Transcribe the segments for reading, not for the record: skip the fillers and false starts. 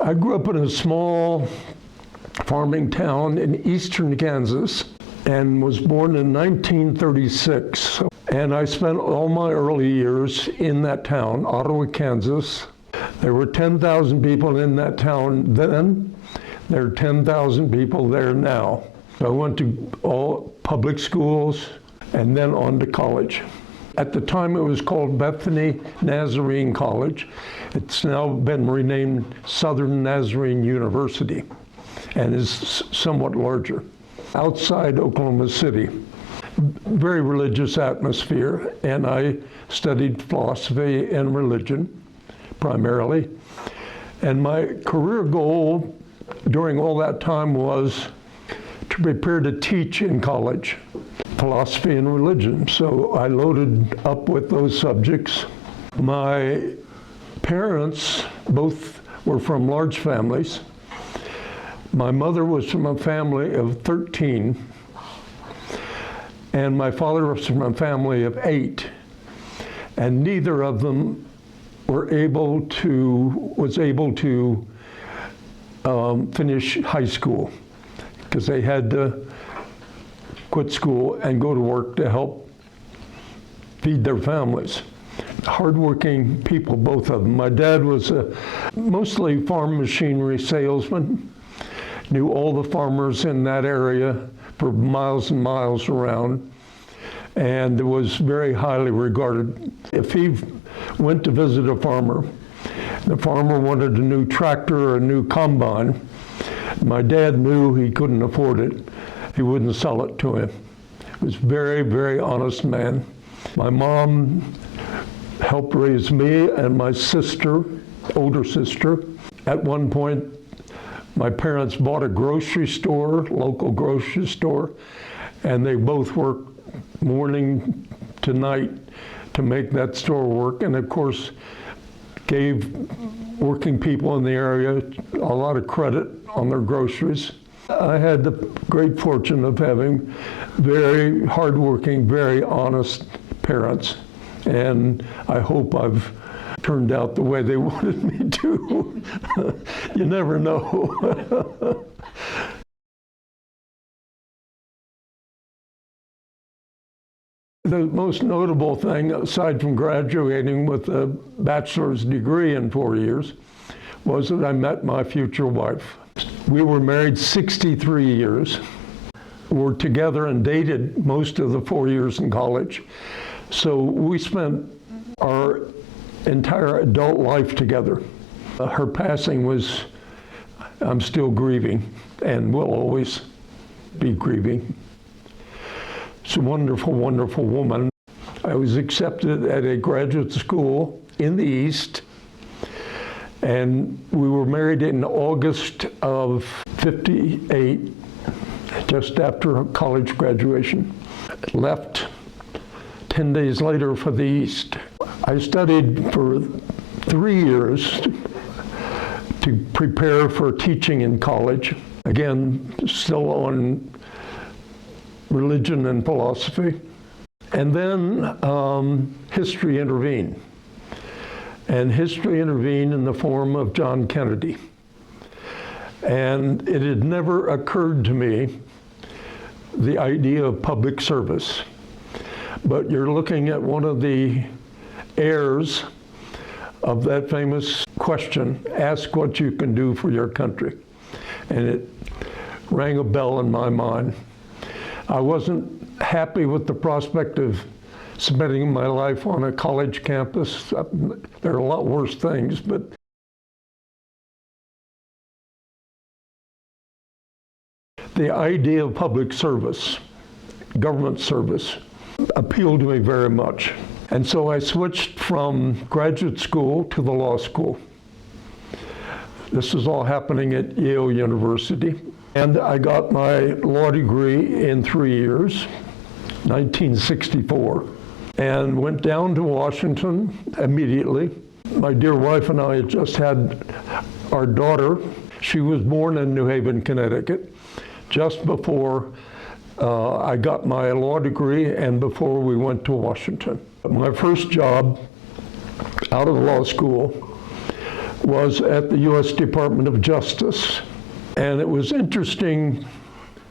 I grew up in a small farming town in eastern Kansas and was born in 1936. And I spent all my early years in that town, Ottawa, Kansas. There were 10,000 people in that town then. There are 10,000 people there now. I went to all public schools and then on to college. At the time it was called Bethany Nazarene College. It's now been renamed Southern Nazarene University and is somewhat larger. Outside Oklahoma City, very religious atmosphere, and I studied philosophy and religion primarily. And my career goal during all that time was to prepare to teach in college, philosophy and religion. So I loaded up with those subjects. My parents both were from large families. My mother was from a family of 13, and my father was from a family of 8, and neither of them was able to finish high school because they had to quit school and go to work to help feed their families. Hardworking people, both of them. My dad was a mostly farm machinery salesman, knew all the farmers in that area for miles and miles around, and was very highly regarded. If he went to visit a farmer, the farmer wanted a new tractor or a new combine, my dad knew he couldn't afford it. He wouldn't sell it to him. He was a very, very honest man. My mom helped raise me and my sister, older sister. At one point, my parents bought a grocery store, local grocery store, and they both worked morning to night to make that store work, and of course gave working people in the area a lot of credit on their groceries. I had the great fortune of having very hardworking, very honest parents, and I hope I've turned out the way they wanted me to. You never know. The most notable thing, aside from graduating with a bachelor's degree in 4 years, was that I met my future wife. We were married 63 years. We were together and dated most of the 4 years in college. So we spent our entire adult life together. Her passing was, I'm still grieving and will always be grieving. She's a wonderful, wonderful woman. I was accepted at a graduate school in the East, and we were married in August of '58, just after college graduation. Left 10 days later for the East. I studied for 3 years to prepare for teaching in college. Again, still on religion and philosophy. And then history intervened. And history intervened in the form of John Kennedy. And it had never occurred to me, the idea of public service. But you're looking at one of the heirs of that famous question, ask what you can do for your country. And it rang a bell in my mind. I wasn't happy with the prospect of spending my life on a college campus. There are a lot worse things, but the idea of public service, government service, appealed to me very much. And so I switched from graduate school to the law school. This was all happening at Yale University. And I got my law degree in 3 years, 1964, and went down to Washington immediately. My dear wife and I had just had our daughter. She was born in New Haven, Connecticut, just before I got my law degree and before we went to Washington. My first job out of law school was at the US Department of Justice. And it was interesting,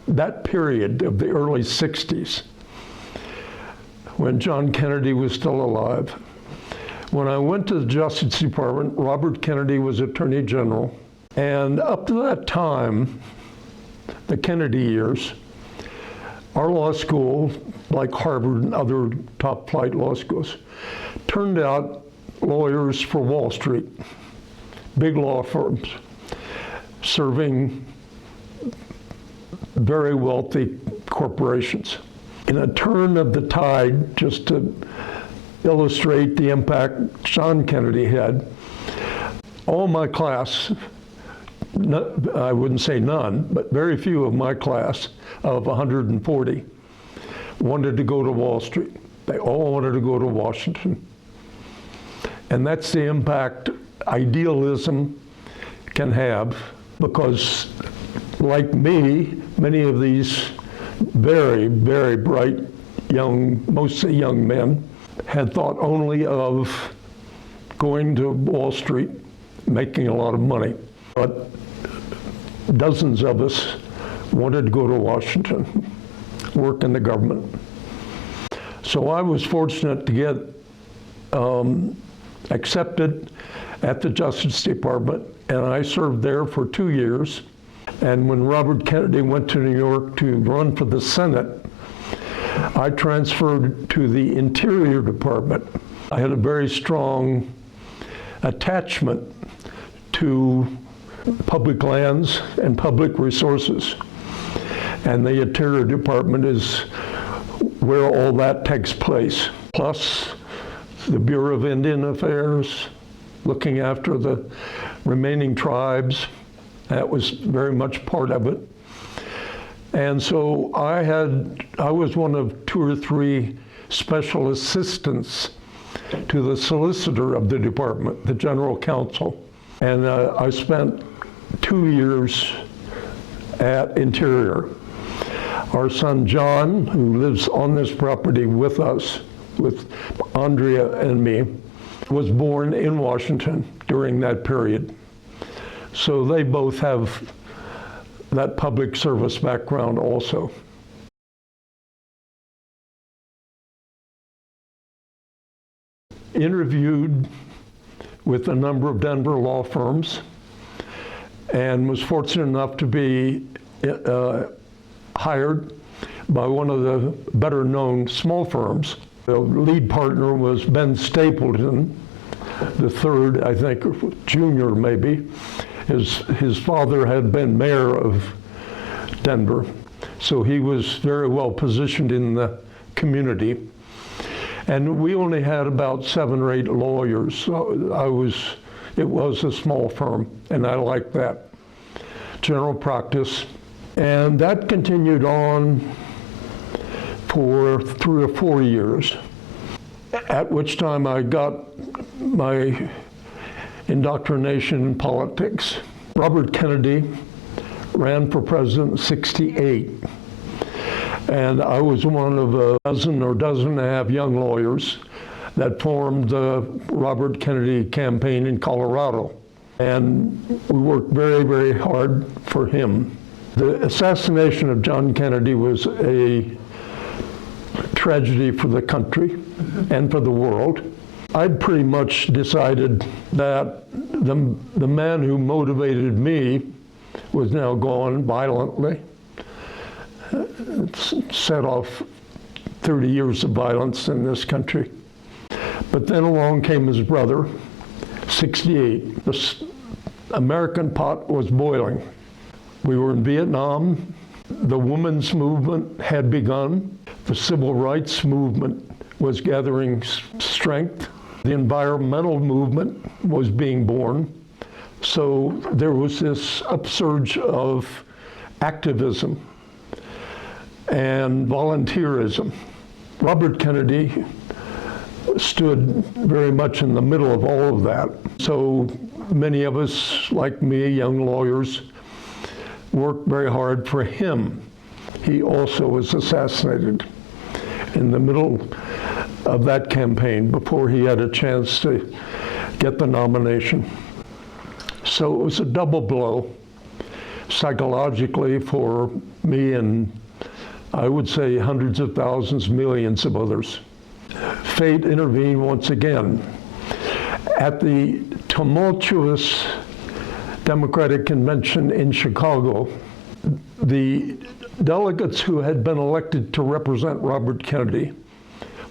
that period of the early 60s, when John Kennedy was still alive. When I went to the Justice Department, Robert Kennedy was Attorney General. And up to that time, the Kennedy years, our law school, like Harvard and other top flight law schools, turned out lawyers for Wall Street, big law firms, serving very wealthy corporations. In a turn of the tide, just to illustrate the impact John Kennedy had, all my class, I wouldn't say none, but very few of my class of 140 wanted to go to Wall Street. They all wanted to go to Washington. And that's the impact idealism can have, because like me, many of these very, very bright young, mostly young men, had thought only of going to Wall Street, making a lot of money. But dozens of us wanted to go to Washington, work in the government. So I was fortunate to get accepted at the Justice Department, and I served there for 2 years. And when Robert Kennedy went to New York to run for the Senate, I transferred to the Interior Department. I had a very strong attachment to public lands and public resources. And the Interior Department is where all that takes place. Plus, the Bureau of Indian Affairs, looking after the remaining tribes. That was very much part of it. And so I was one of 2 or 3 special assistants to the solicitor of the department, the general counsel. And I spent 2 years at Interior. Our son John, who lives on this property with us, with Andrea and me, was born in Washington during that period. So they both have that public service background also. Interviewed with a number of Denver law firms and was fortunate enough to be hired by one of the better known small firms. The lead partner was Ben Stapleton, the third, I think, junior maybe. His father had been mayor of Denver, so he was very well positioned in the community. And we only had about 7 or 8 lawyers, so it was a small firm, and I liked that. General practice. And that continued on for 3 or 4 years, at which time I got my indoctrination in politics. Robert Kennedy ran for president in '68. And I was one of a dozen or dozen and a half young lawyers that formed the Robert Kennedy campaign in Colorado. And we worked very, very hard for him. The assassination of John Kennedy was a tragedy for the country and for the world. I'd pretty much decided that the man who motivated me was now gone violently. Set off 30 years of violence in this country. But then along came his brother, 68. The American pot was boiling. We were in Vietnam. The women's movement had begun. The civil rights movement was gathering strength. The environmental movement was being born. So there was this upsurge of activism and volunteerism. Robert Kennedy stood very much in the middle of all of that. So many of us, like me, young lawyers, worked very hard for him. He also was assassinated in the middle of that campaign before he had a chance to get the nomination. So it was a double blow psychologically for me and I would say hundreds of thousands, millions of others. Fate intervened once again. At the tumultuous Democratic Convention in Chicago, the delegates who had been elected to represent Robert Kennedy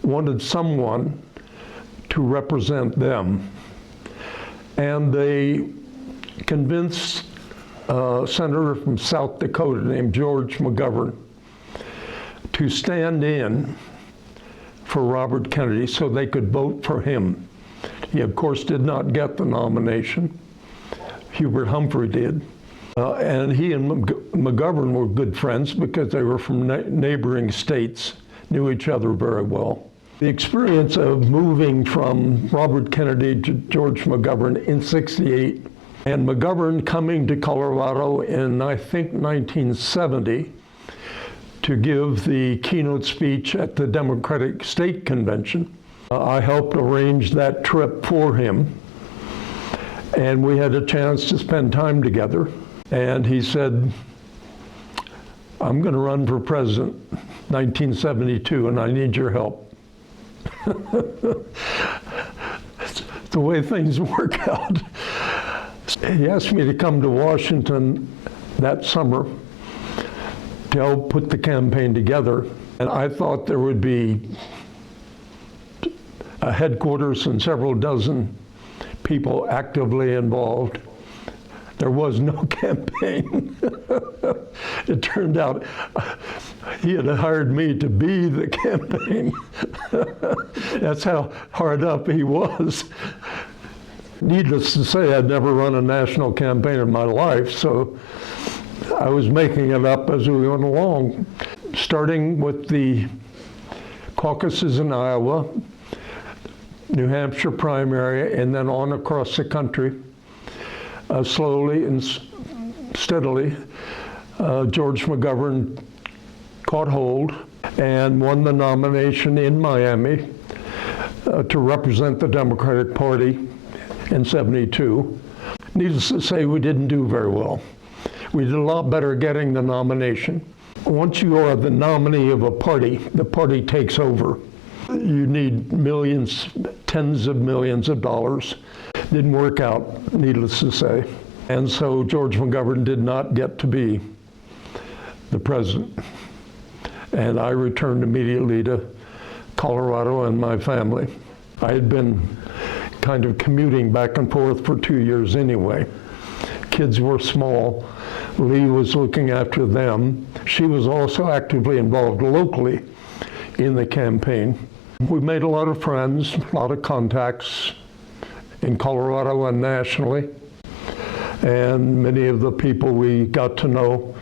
wanted someone to represent them. And they convinced a senator from South Dakota named George McGovern to stand in for Robert Kennedy so they could vote for him. He, of course, did not get the nomination. Hubert Humphrey did. And he and McGovern were good friends because they were from neighboring states, knew each other very well. The experience of moving from Robert Kennedy to George McGovern in '68, and McGovern coming to Colorado in, I think, 1970 to give the keynote speech at the Democratic State Convention. I helped arrange that trip for him, and we had a chance to spend time together. And he said, I'm going to run for president 1972, and I need your help. The way things work out. He asked me to come to Washington that summer to help put the campaign together. And I thought there would be a headquarters and several dozen people actively involved. There was no campaign. It turned out he had hired me to be the campaign. That's how hard up he was. Needless to say, I'd never run a national campaign in my life, so I was making it up as we went along, starting with the caucuses in Iowa, New Hampshire primary, and then on across the country. Slowly and steadily, George McGovern caught hold and won the nomination in Miami to represent the Democratic Party in '72. Needless to say, we didn't do very well. We did a lot better getting the nomination. Once you are the nominee of a party, the party takes over. You need millions, tens of millions of dollars. Didn't work out, needless to say. And so George McGovern did not get to be the president. And I returned immediately to Colorado and my family. I had been kind of commuting back and forth for 2 years anyway. Kids were small. Lee was looking after them. She was also actively involved locally in the campaign. We made a lot of friends, a lot of contacts in Colorado and nationally. And many of the people we got to know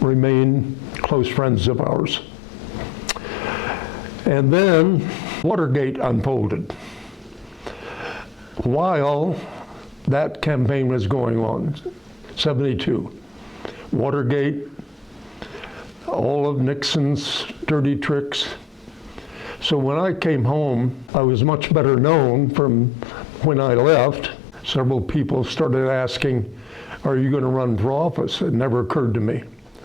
remain close friends of ours. And then Watergate unfolded. While that campaign was going on, '72, Watergate, all of Nixon's dirty tricks. So when I came home, I was much better known from when I left. Several people started asking, are you going to run for office? It never occurred to me.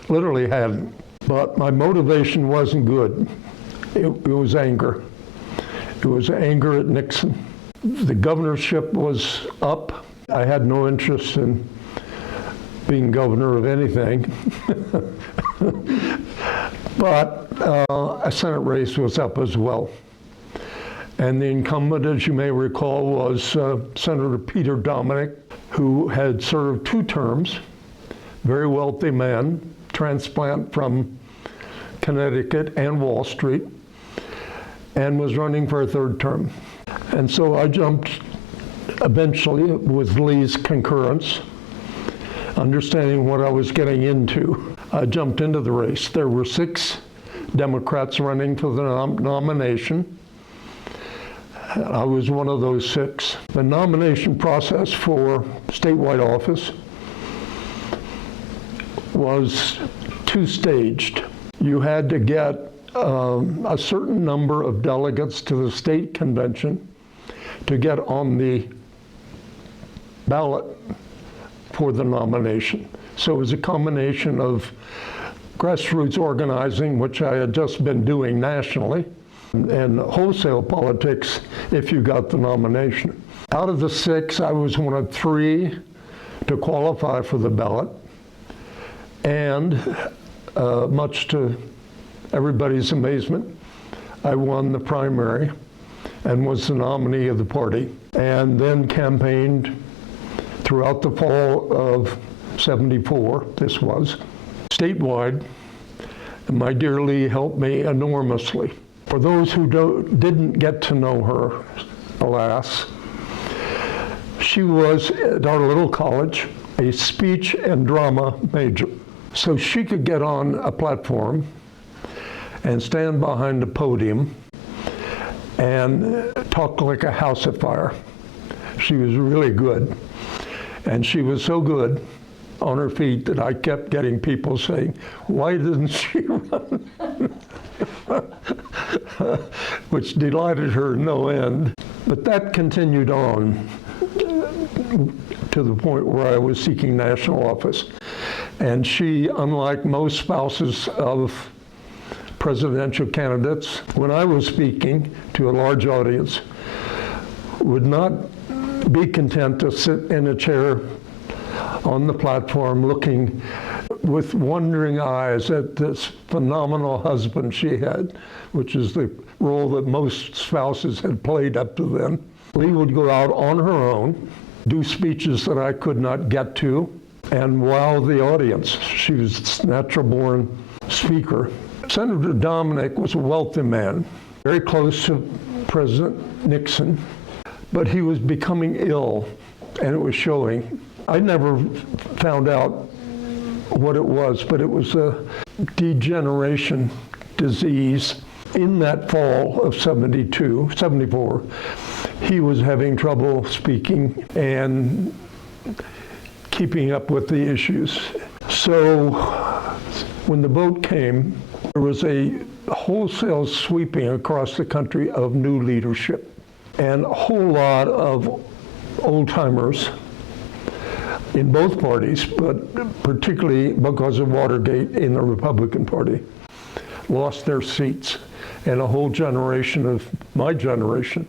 Literally hadn't. But my motivation wasn't good. It was anger. It was anger at Nixon. The governorship was up. I had no interest in being governor of anything. But a Senate race was up as well. And the incumbent, as you may recall, was Senator Peter Dominick, who had served 2 terms, very wealthy man, transplant from Connecticut and Wall Street, and was running for a 3rd term. And so I jumped eventually with Lee's concurrence, understanding what I was getting into. I jumped into the race. There were 6 Democrats running for the nomination. I was one of those 6. The nomination process for statewide office was 2-staged. You had to get a certain number of delegates to the state convention to get on the ballot for the nomination. So it was a combination of grassroots organizing, which I had just been doing nationally, and wholesale politics if you got the nomination. Out of the 6, I was one of 3 to qualify for the ballot, and much to everybody's amazement, I won the primary and was the nominee of the party, and then campaigned throughout the fall of '74, this was, statewide. And my dear Lee helped me enormously. For those who didn't get to know her, alas, she was at our little college a speech and drama major. So she could get on a platform and stand behind a podium and talk like a house afire. She was really good. And she was so good on her feet that I kept getting people saying, "Why didn't she run?" Which delighted her no end. But that continued on to the point where I was seeking national office. And she, unlike most spouses of presidential candidates, when I was speaking to a large audience, would not be content to sit in a chair on the platform looking with wondering eyes at this phenomenal husband she had, which is the role that most spouses had played up to then. Lee would go out on her own, do speeches that I could not get to, and wow the audience. She was a natural-born speaker. Senator Dominic was a wealthy man, very close to President Nixon, but he was becoming ill, and it was showing. I never found out what it was, but it was a degeneration disease. In that fall of '74, he was having trouble speaking and keeping up with the issues. So when the vote came, there was a wholesale sweeping across the country of new leadership, and a whole lot of old-timers in both parties, but particularly because of Watergate in the Republican Party, lost their seats. And a whole generation of my generation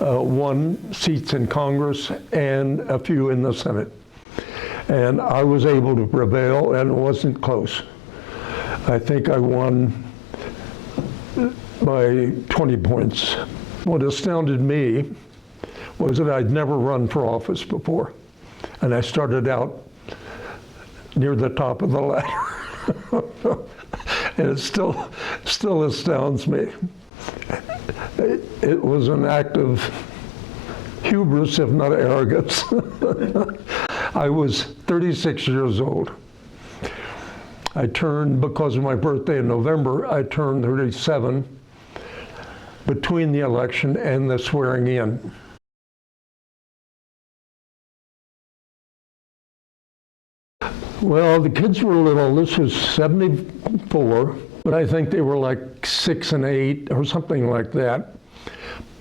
won seats in Congress and a few in the Senate. And I was able to prevail, and it wasn't close. I think I won by 20 points. What astounded me was that I'd never run for office before. And I started out near the top of the ladder. And it still astounds me. It was an act of hubris, if not arrogance. I was 36 years old. I turned, because of my birthday in November, I turned 37 between the election and the swearing in. Well, the kids were little. This was '74, but I think they were like 6 and 8 or something like that.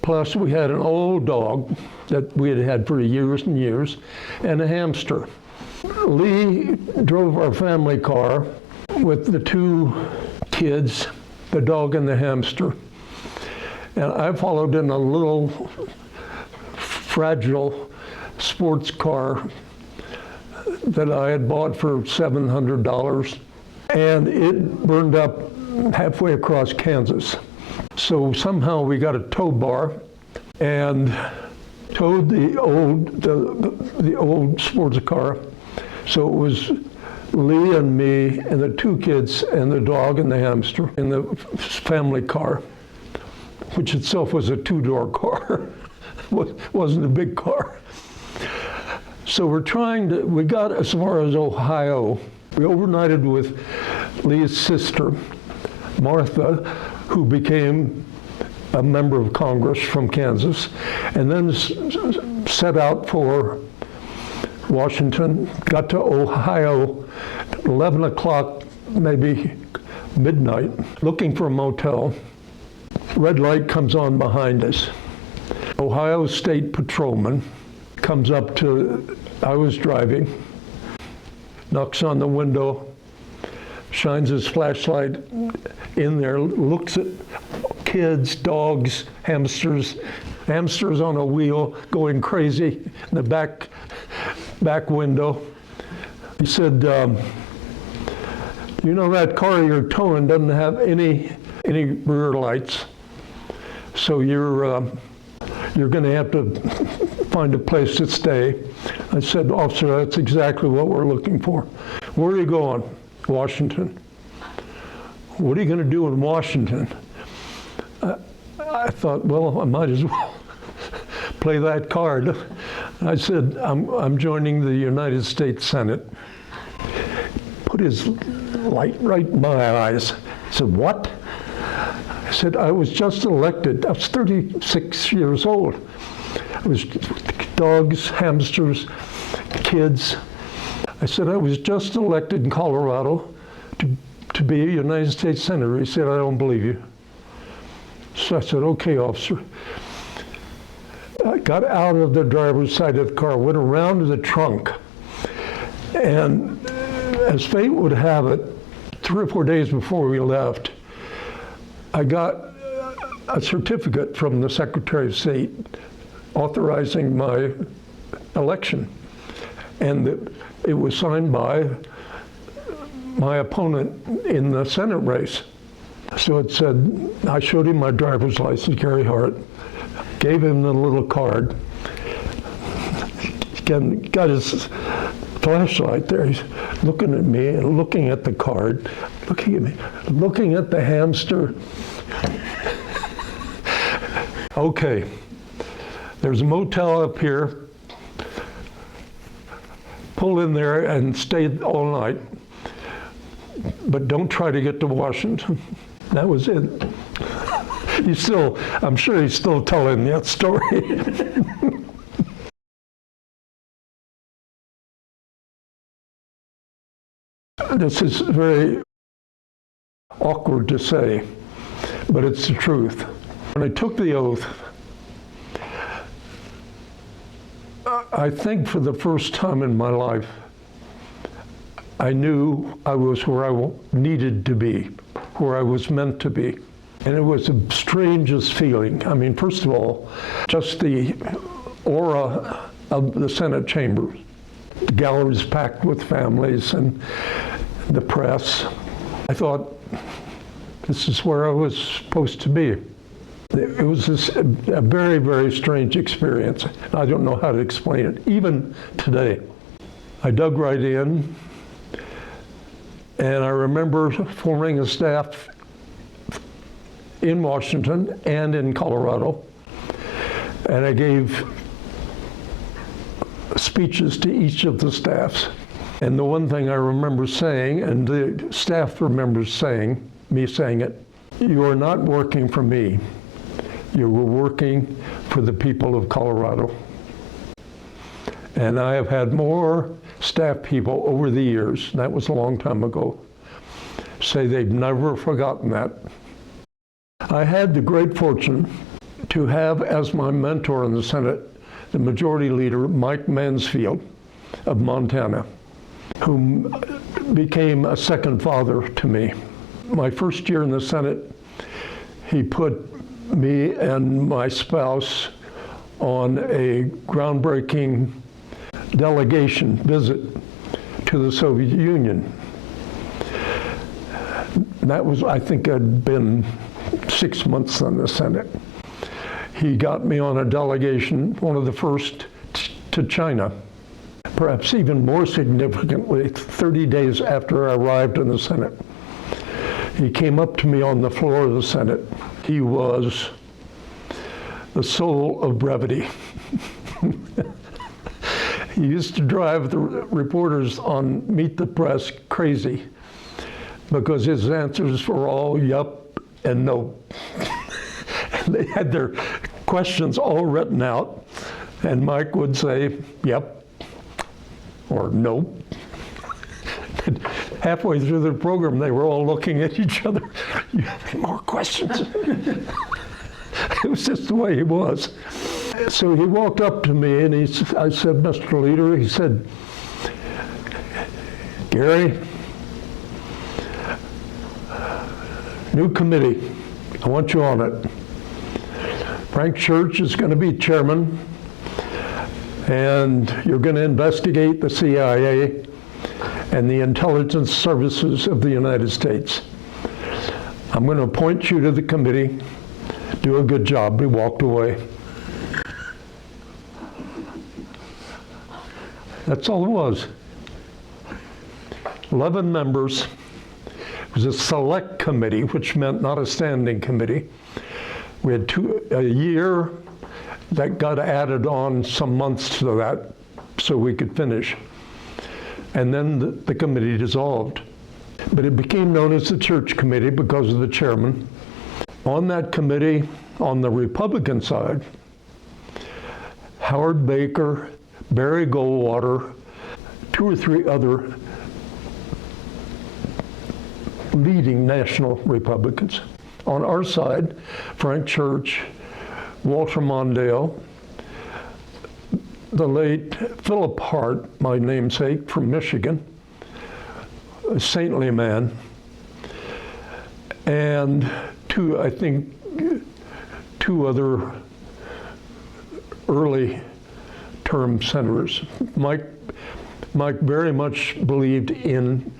Plus, we had an old dog that we had had for years and years, and a hamster. Lee drove our family car with the 2 kids, the dog and the hamster. And I followed in a little fragile sports car that I had bought for $700, and it burned up halfway across Kansas. So somehow we got a tow bar and towed the old sports car. So it was Lee and me and the 2 kids and the dog and the hamster in the family car, which itself was a 2-door car. Wasn't a big car. So we got as far as Ohio. We overnighted with Lee's sister, Martha, who became a member of Congress from Kansas, and then set out for Washington, got to Ohio at 11 o'clock, maybe midnight, looking for a motel. Red light comes on behind us. Ohio State Patrolman comes up to, I was driving, knocks on the window, shines his flashlight in there, looks at kids, dogs, hamsters on a wheel going crazy in the back window. He said, you know, that car you're towing doesn't have any rear lights, so you're going to have to find a place to stay. I said, officer, that's exactly what we're looking for. Where are you going? Washington. What are you going to do in Washington? I thought, well, I might as well play that card. I said, I'm joining the United States Senate. Put his light right in my eyes. He said, what? I said, I was just elected. I was 36 years old. I was dogs, hamsters, kids. I said, I was just elected in Colorado to be a United States Senator. He said, I don't believe you. So I said, okay, officer. I got out of the driver's side of the car, went around to the trunk, and as fate would have it, 3 or 4 days before we left, I got a certificate from the Secretary of State authorizing my election, and it was signed by my opponent in the Senate race. So it said, I showed him my driver's license, Gary Hart, gave him the little card, got his flashlight there. He's looking at me and looking at the card, looking at me, looking at the hamster. Okay, there's a motel up here. Pull in there and stay all night, but don't try to get to Washington. That was it. I'm sure he's still telling that story. This is very awkward to say, but it's the truth. When I took the oath, I think for the first time in my life, I knew I was where I needed to be, where I was meant to be. And it was the strangest feeling. I mean, first of all, just the aura of the Senate chamber. The galleries packed with families and the press. I thought, this is where I was supposed to be. It was a very, very strange experience. I don't know how to explain it, even today. I dug right in, and I remember forming a staff in Washington and in Colorado, and I gave speeches to each of the staffs. And the one thing I remember saying, and the staff remembers saying, me saying it, you are not working for me. You were working for the people of Colorado. And I have had more staff people over the years, that was a long time ago, say they've never forgotten that. I had the great fortune to have as my mentor in the Senate the Majority Leader, Mike Mansfield of Montana, who became a second father to me. My first year in the Senate, he put me and my spouse on a groundbreaking delegation visit to the Soviet Union. That was, I think I'd been 6 months in the Senate. He got me on a delegation, one of the first to China. Perhaps even more significantly, 30 days after I arrived in the Senate. He came up to me on the floor of the Senate. He was the soul of brevity. He used to drive the reporters on Meet the Press crazy because his answers were all yup and no. And they had their questions all written out, and Mike would say, yep, or no. And halfway through the program, they were all looking at each other. You have any more questions? It was just the way he was. So he walked up to me and I said, Mr. Leader, he said, Gary, new committee, I want you on it. Frank Church is going to be chairman, and you're going to investigate the CIA and the intelligence services of the United States. I'm going to appoint you to the committee. Do a good job. He walked away. That's all it was. 11 members. It was a select committee, which meant not a standing committee. We had a year that got added on some months to that so we could finish. And then the committee dissolved. But it became known as the Church Committee because of the chairman. On that committee, on the Republican side, Howard Baker, Barry Goldwater, 2 or 3 other leading national Republicans. On our side, Frank Church, Walter Mondale, the late Philip Hart, my namesake from Michigan, a saintly man, and I think two other early term senators. Mike very much believed in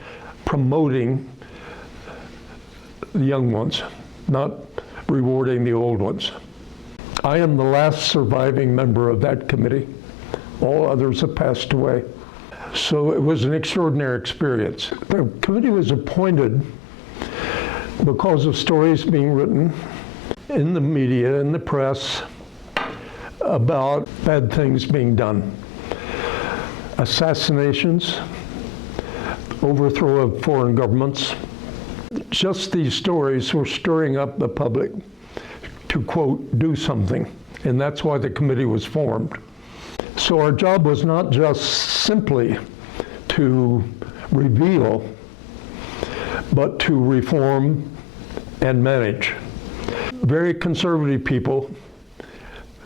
promoting the young ones, not rewarding the old ones. I am the last surviving member of that committee. All others have passed away. So it was an extraordinary experience. The committee was appointed because of stories being written in the media, in the press, about bad things being done. Assassinations, overthrow of foreign governments. Just these stories were stirring up the public to, quote, do something. And that's why the committee was formed. So our job was not just simply to reveal, but to reform and manage. Very conservative people,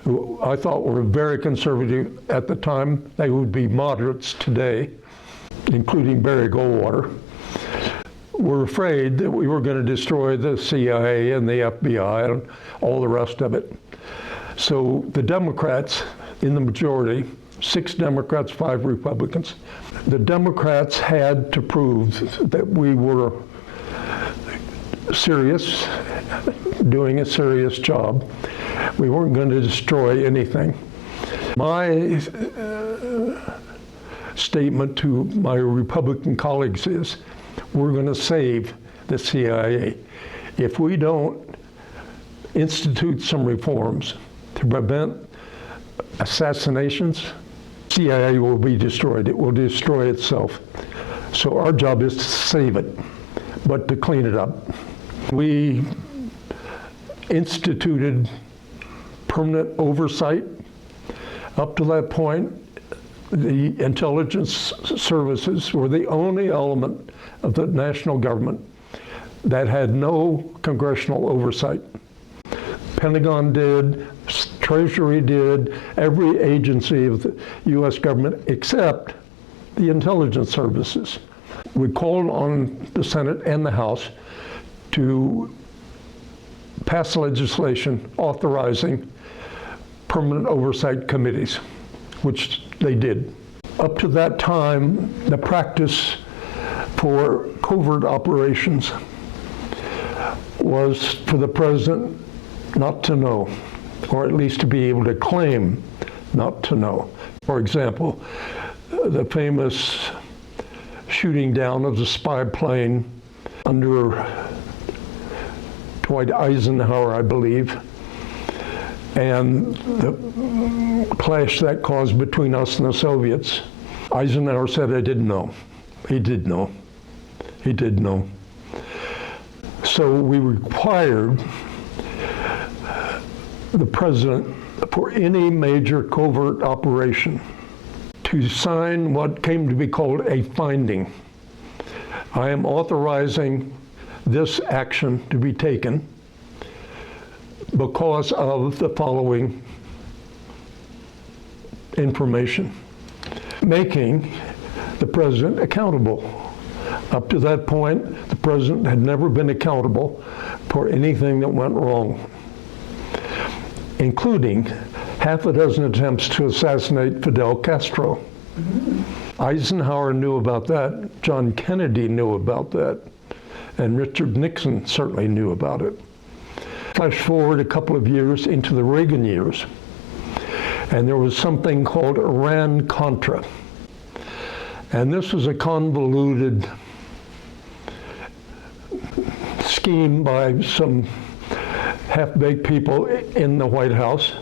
who I thought were very conservative at the time, they would be moderates today, including Barry Goldwater, were afraid that we were going to destroy the CIA and the FBI and all the rest of it. So the Democrats, in the majority, 6 Democrats, 5 Republicans, the Democrats had to prove that we were serious, doing a serious job. We weren't going to destroy anything. My statement to my Republican colleagues is, we're going to save the CIA. If we don't institute some reforms to prevent assassinations, CIA will be destroyed. It will destroy itself. So our job is to save it, but to clean it up. We instituted permanent oversight. Up to that point, the intelligence services were the only element of the national government that had no congressional oversight. Pentagon did, Treasury did, every agency of the US government except the intelligence services. We called on the Senate and the House to pass legislation authorizing permanent oversight committees, which they did. Up to that time, the practice for covert operations was for the president not to know, or at least to be able to claim not to know. For example, the famous shooting down of the spy plane under Dwight Eisenhower, I believe, and the clash that caused between us and the Soviets. Eisenhower said, I didn't know. He did know. He did know. So we required the president, for any major covert operation, to sign what came to be called a finding. I am authorizing this action to be taken because of the following information, making the president accountable. Up to that point, the president had never been accountable for anything that went wrong, including half a dozen attempts to assassinate Fidel Castro. Eisenhower knew about that, John Kennedy knew about that, and Richard Nixon certainly knew about it. Flash forward a couple of years into the Reagan years, and there was something called Iran-Contra. And this was a convoluted scheme by some half-baked people in the White House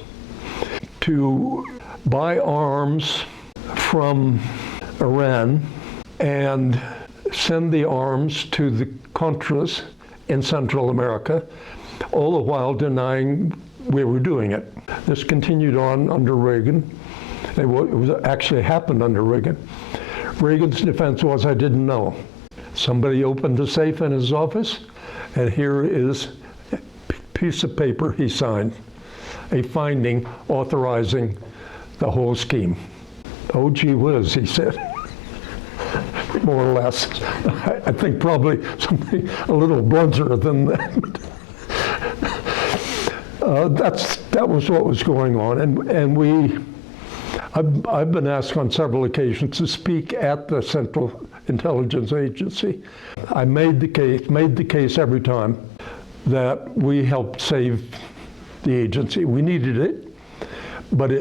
to buy arms from Iran and send the arms to the Contras in Central America, all the while denying we were doing it. This continued on under Reagan. It was actually happened under Reagan. Reagan's defense was, I didn't know. Somebody opened a safe in his office, and here is a piece of paper he signed, a finding authorizing the whole scheme. Oh, gee whiz, he said, more or less. I think probably something a little blunter than that. That was what was going on, and I've been asked on several occasions to speak at the Central Intelligence Agency. I made the case every time that we helped save the agency. We needed it, but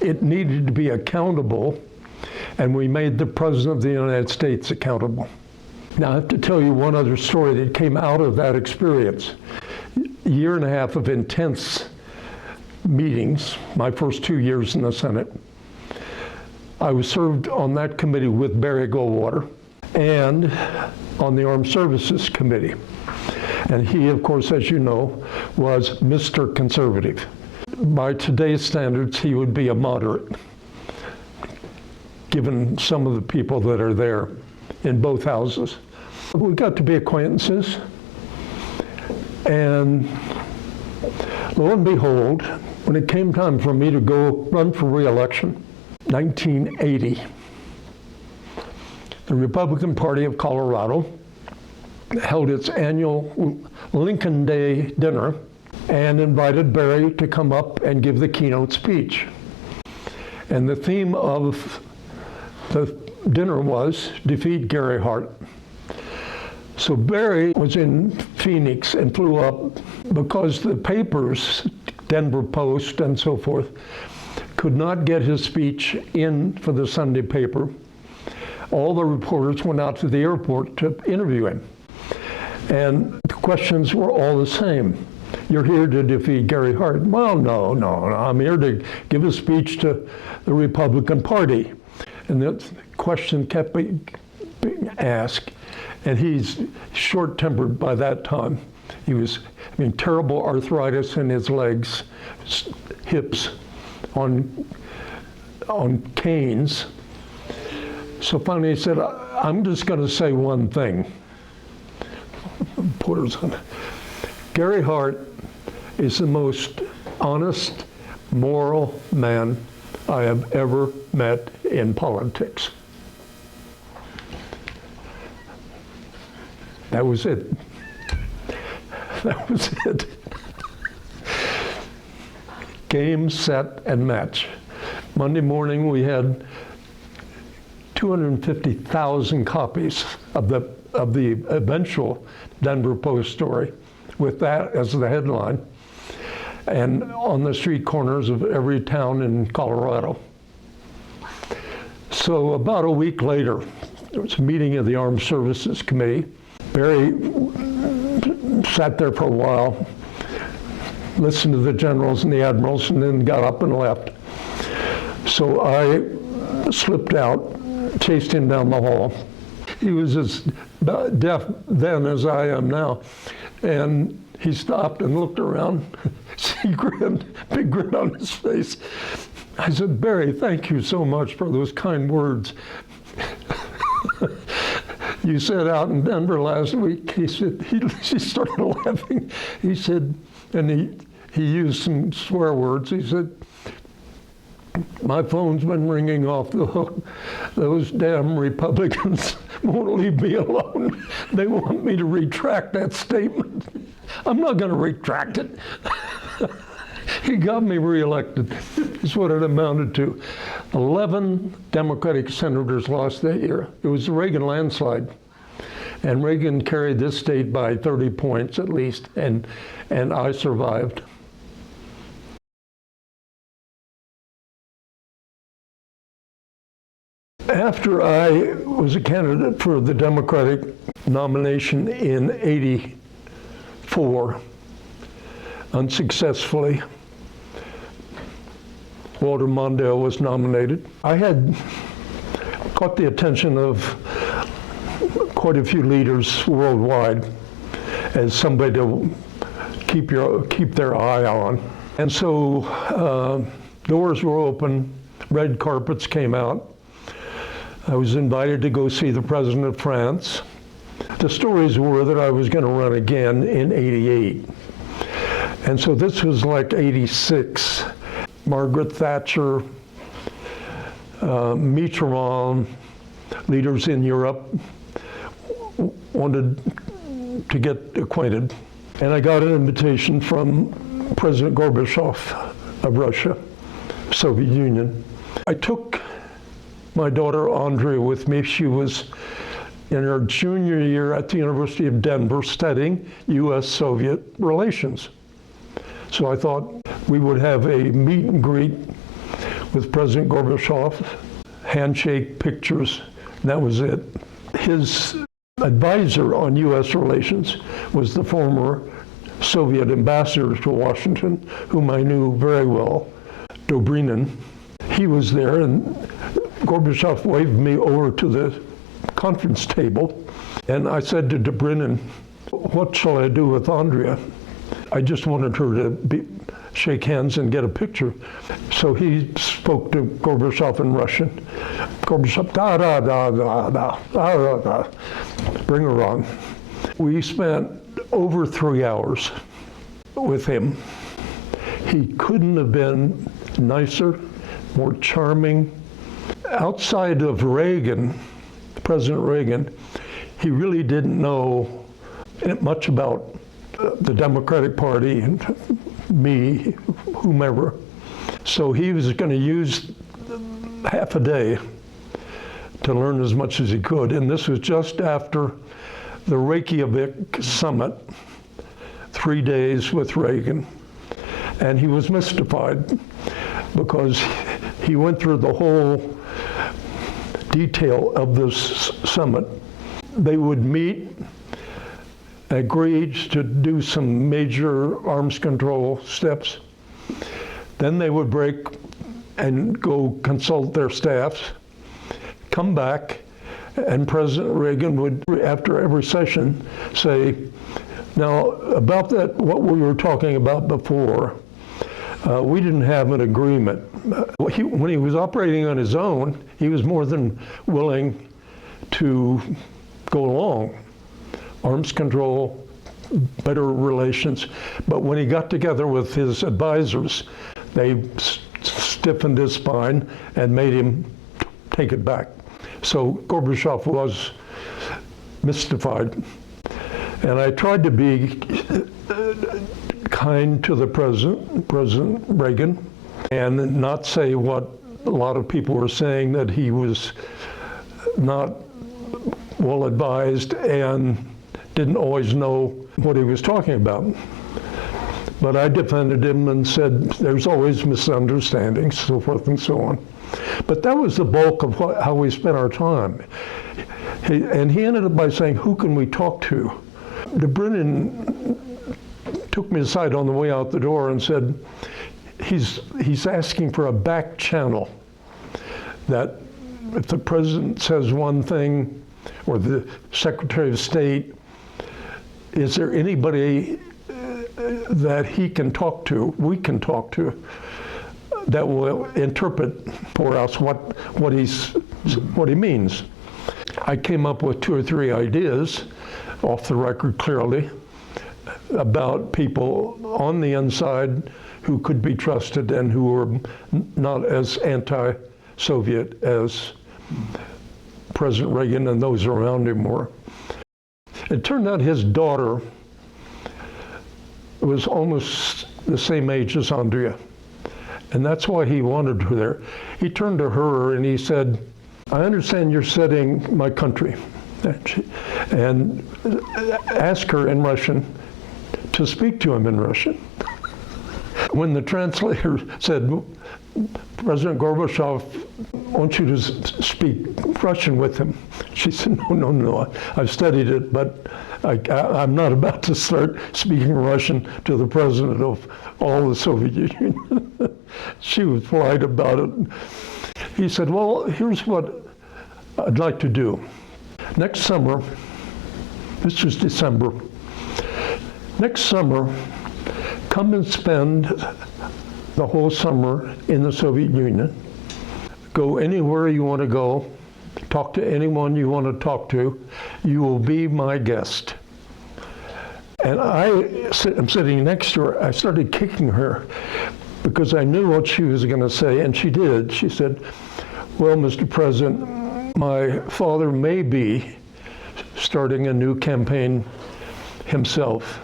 it needed to be accountable, and we made the President of the United States accountable. Now I have to tell you one other story that came out of that experience. A year and a half of intense meetings, my first 2 years in the Senate. I was served on that committee with Barry Goldwater and on the Armed Services Committee. And he, of course, as you know, was Mr. Conservative. By today's standards, he would be a moderate, given some of the people that are there in both houses. We got to be acquaintances, and lo and behold, when it came time for me to go run for re-election, 1980, the Republican Party of Colorado held its annual Lincoln Day dinner and invited Barry to come up and give the keynote speech. And the theme of the dinner was defeat Gary Hart. So Barry was in Phoenix and flew up because the papers, Denver Post and so forth, could not get his speech in for the Sunday paper. All the reporters went out to the airport to interview him. And the questions were all the same. You're here to defeat Gary Hart. Well, no, I'm here to give a speech to the Republican Party. And the question kept being asked, and he's short-tempered by that time. He was having terrible arthritis in his legs, hips, on canes. So finally he said, I'm just going to say one thing. Gary Hart is the most honest, moral man I have ever met in politics. That was it. That was it. Game, set, and match. Monday morning we had 250,000 copies of the eventual Denver Post story, with that as the headline, and on the street corners of every town in Colorado. So about a week later, there was a meeting of the Armed Services Committee. Barry sat there for a while, listened to the generals and the admirals, and then got up and left. So I slipped out, chased him down the hall. He was as deaf then as I am now. And he stopped and looked around. He grinned, big grin on his face. I said, Barry, thank you so much for those kind words. You said out in Denver last week, he said, he started laughing. He said, and he used some swear words. He said, My phone's been ringing off the hook. Those damn Republicans won't leave me alone. They want me to retract that statement. I'm not going to retract it. He got me reelected, is what it amounted to. 11 Democratic senators lost that year. It was the Reagan landslide. And Reagan carried this state by 30 points at least, and I survived. After I was a candidate for the Democratic nomination in '84, unsuccessfully, Walter Mondale was nominated. I had caught the attention of quite a few leaders worldwide as somebody to keep their eye on. And so doors were open, red carpets came out. I was invited to go see the President of France. The stories were that I was going to run again in '88. And so this was like '86. Margaret Thatcher, Mitterrand, leaders in Europe wanted to get acquainted. And I got an invitation from President Gorbachev of Russia, Soviet Union. I took my daughter Andrea with me. She was in her junior year at the University of Denver studying US-Soviet relations. So I thought we would have a meet and greet with President Gorbachev, handshake, pictures, and that was it. His advisor on US relations was the former Soviet ambassador to Washington, whom I knew very well, Dobrynin. He was there, and Gorbachev waved me over to the conference table, and I said to Dobrynin, "What shall I do with Andrea?" I just wanted her to shake hands and get a picture. So he spoke to Gorbachev in Russian. Gorbachev, da da da da da da da, bring her on. We spent over 3 hours with him. He couldn't have been nicer, more charming. Outside of Reagan, President Reagan, he really didn't know much about the Democratic Party and me, whomever. So he was going to use half a day to learn as much as he could. And this was just after the Reykjavik summit, 3 days with Reagan. And he was mystified because he went through the whole detail of this summit. They would meet, agreed to do some major arms control steps. Then they would break and go consult their staffs, come back, and President Reagan would, after every session, say, "Now, about that, what we were talking about before, we didn't have an agreement." When he was operating on his own, he was more than willing to go along. Arms control, better relations. But when he got together with his advisors, they stiffened his spine and made him take it back. So Gorbachev was mystified. And I tried to be kind to the President Reagan, and not say what a lot of people were saying, that he was not well advised and didn't always know what he was talking about. But I defended him and said there's always misunderstandings, so forth and so on. But that was the bulk of how we spent our time. And he ended up by saying, "Who can we talk to?" Dobrynin took me aside on the way out the door and said, he's asking for a back channel, that if the president says one thing, or the Secretary of State, is there anybody that he can talk to, we can talk to, that will interpret for us what he means? I came up with 2 or 3 ideas, off the record clearly, about people on the inside who could be trusted and who were not as anti-Soviet as President Reagan and those around him were. It turned out his daughter was almost the same age as Andrea, and that's why he wanted her there. He turned to her and he said, I understand you're studying my country, and asked her in Russian to speak to him in Russian. When the translator said, President Gorbachev wants you to speak Russian with him, she said, no, I've studied it, but I'm not about to start speaking Russian to the president of all the Soviet Union. She was polite about it. He said, well, here's what I'd like to do. Next summer, this was December, next summer, come and spend the whole summer in the Soviet Union. Go anywhere you want to go, talk to anyone you want to talk to. You will be my guest. And I'm sitting next to her. I started kicking her because I knew what she was going to say, and she did. She said, well, Mr. President, my father may be starting a new campaign himself.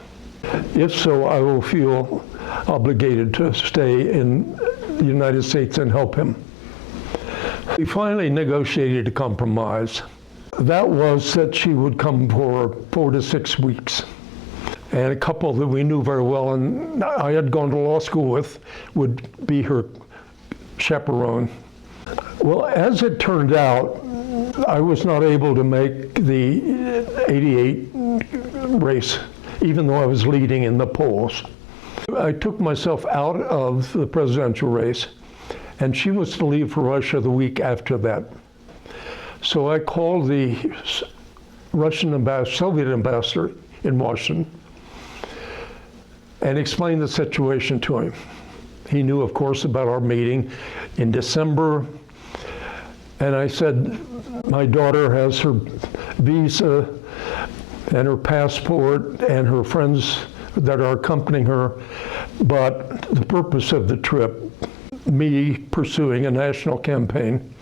If so, I will feel obligated to stay in the United States and help him. We finally negotiated a compromise. That was that she would come for 4 to 6 weeks. And a couple that we knew very well and I had gone to law school with would be her chaperone. Well, as it turned out, I was not able to make the 88 race, even though I was leading in the polls. I took myself out of the presidential race, and she was to leave for Russia the week after that. So I called the Soviet ambassador in Washington and explained the situation to him. He knew, of course, about our meeting in December, and I said, my daughter has her visa and her passport and her friends that are accompanying her, but the purpose of the trip, me pursuing a national campaign,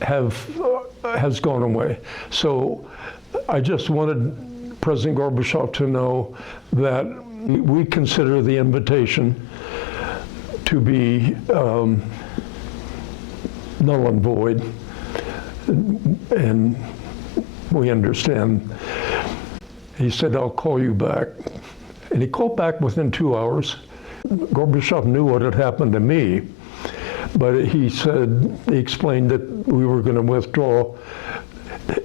has gone away. So I just wanted President Gorbachev to know that we consider the invitation to be null and void, and we understand. He said, I'll call you back. And he called back within 2 hours. Gorbachev knew what had happened to me, but he explained that we were going to withdraw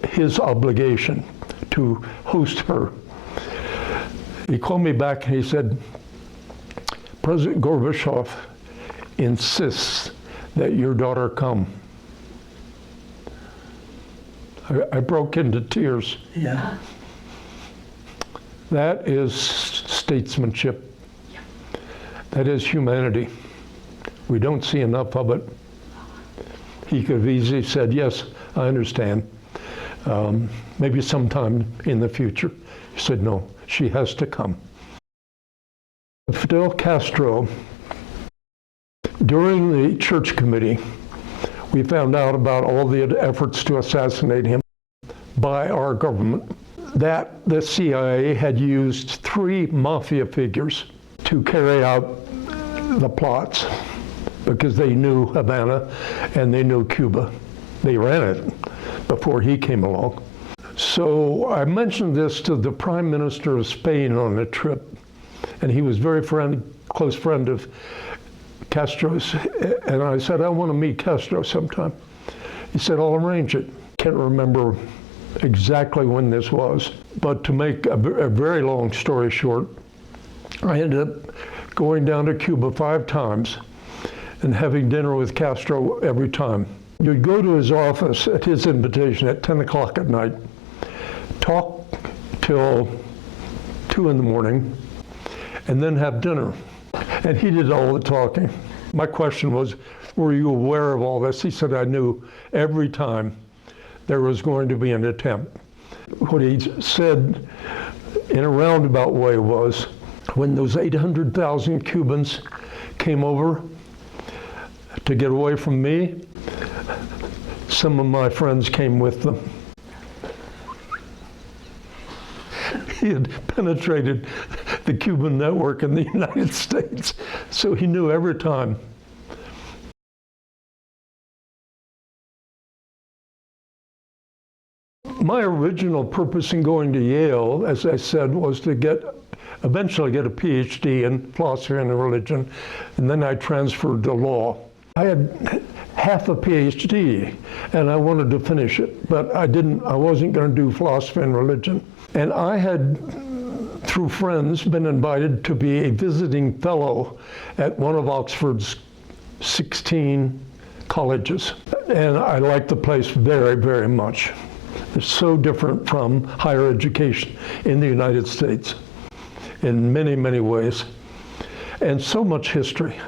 his obligation to host her. He called me back and he said, President Gorbachev insists that your daughter come. I broke into tears. Yeah. That is statesmanship. That is humanity. We don't see enough of it. He could have easily said, yes, I understand. Maybe sometime in the future. He said, no, she has to come. Fidel Castro, during the church committee, we found out about all the efforts to assassinate him by our government, that the CIA had used 3 mafia figures to carry out the plots because they knew Havana and they knew Cuba. They ran it before he came along. So I mentioned this to the Prime Minister of Spain on a trip, and he was very close friend of Castro's, and I said, I want to meet Castro sometime. He said, I'll arrange it. Can't remember exactly when this was, but to make a very long story short, I ended up going down to Cuba 5 times and having dinner with Castro every time. You'd go to his office at his invitation at 10 o'clock at night, talk till 2 in the morning, and then have dinner. And he did all the talking. My question was, were you aware of all this? He said, I knew every time there was going to be an attempt. What he said in a roundabout way was, when those 800,000 Cubans came over to get away from me. Some of my friends came with them. He had penetrated the Cuban network in the United States, so he knew every time. My original purpose in going to Yale, as I said, was to eventually get a PhD in philosophy and religion, and then I transferred to law. I had half a PhD, and I wanted to finish it, but I wasn't going to do philosophy and religion. And I had, through friends, been invited to be a visiting fellow at one of Oxford's 16 colleges. And I liked the place very, very much. It's so different from higher education in the United States in many, many ways, and so much history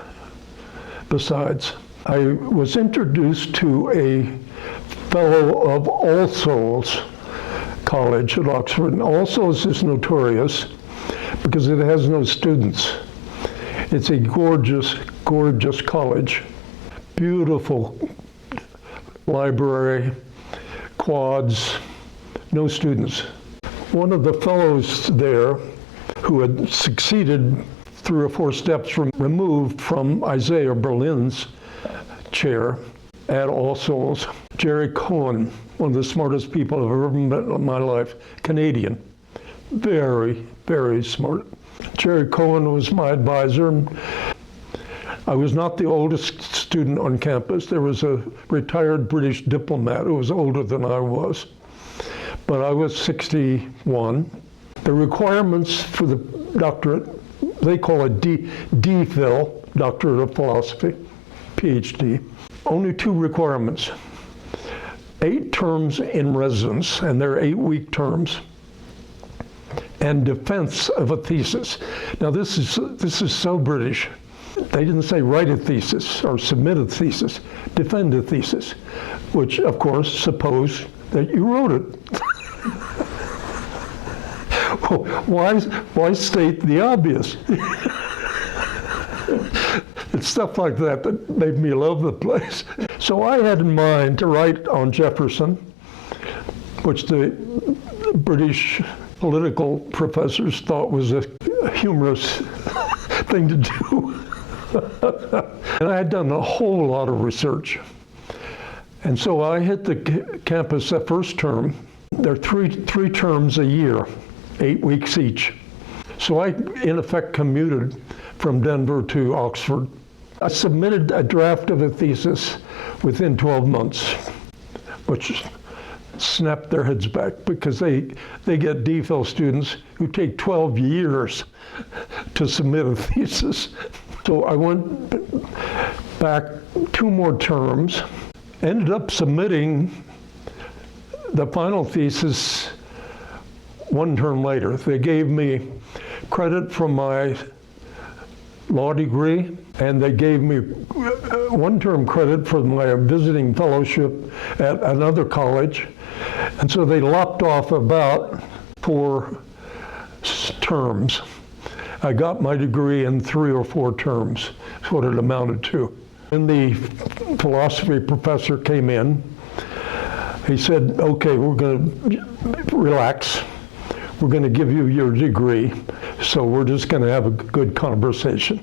besides. I was introduced to a fellow of All Souls College at Oxford. And All Souls is notorious because it has no students. It's a gorgeous, gorgeous college. Beautiful library, quads, no students. One of the fellows there who had succeeded 3 or 4 steps removed from Isaiah Berlin's chair at All Souls, Jerry Cohen, one of the smartest people I've ever met in my life, Canadian, very, very smart. Jerry Cohen was my advisor. I was not the oldest student on campus. There was a retired British diplomat who was older than I was, but I was 61. The requirements for the doctorate, they call it DPhil, Doctorate of Philosophy, PhD. Only 2 requirements. 8 terms in residence, and they're 8-week terms, and defense of a thesis. Now this is so British. They didn't say write a thesis or submit a thesis, defend a thesis, which of course suppose that you wrote it. Well, why state the obvious? It's stuff like that that made me love the place. So I had in mind to write on Jefferson, which the British political professors thought was a humorous thing to do. And I had done a whole lot of research. And so I hit the campus that first term. There are three terms a year, 8 weeks each. So I, in effect, commuted from Denver to Oxford. I submitted a draft of a thesis within 12 months, which snapped their heads back because they get DPhil students who take 12 years to submit a thesis. So I went back 2 more terms, ended up submitting the final thesis 1 term later. They gave me credit from my law degree, and they gave me 1 term credit for my visiting fellowship at another college. And so they lopped off about 4 terms. I got my degree in 3 or 4 terms, is what it amounted to. When the philosophy professor came in, he said, okay, we're going to relax. We're going to give you your degree, so we're just going to have a good conversation.